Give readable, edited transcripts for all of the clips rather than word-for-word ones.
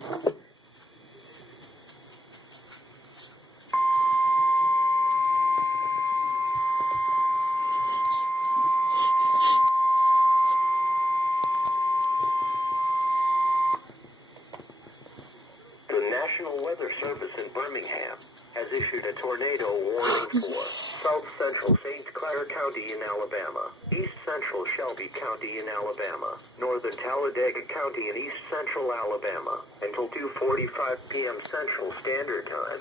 The National Weather Service in Birmingham has issued a tornado warning for South Central St. Clair County in Alabama, East Central Shelby County in Alabama, Northern Talladega County in East Central Alabama, until 2:45 p.m. Central Standard Time.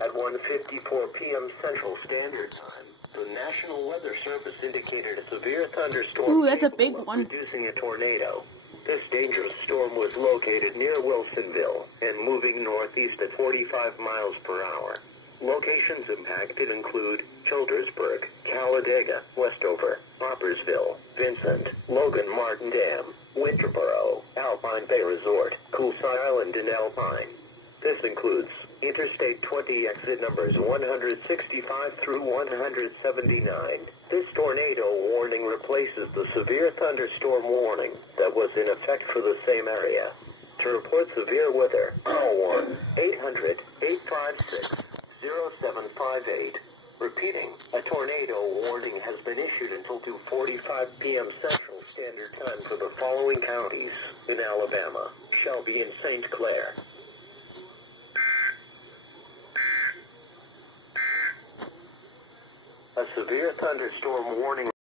At 1:54 p.m. Central Standard Time, the National Weather Service indicated a severe thunderstorm. Ooh, that's a big one. Producing a tornado. This dangerous storm was located near Wilsonville and moving northeast at 45 miles per hour. Locations impacted include Childersburg, Talladega, Westover, Poppersville, Vincent, Logan Martin Dam, Winterboro, Alpine Bay Resort, Coolside Island, and Alpine. This includes Interstate 20 exit numbers 165 through 179. This tornado warning replaces the severe thunderstorm warning that was in effect for the same area. To report severe weather, call 1-800-856-0758. Repeating, a tornado warning has been issued until 2:45 p.m. Central Standard Time for the following counties in Alabama: Shelby and St. Clair. A severe thunderstorm warning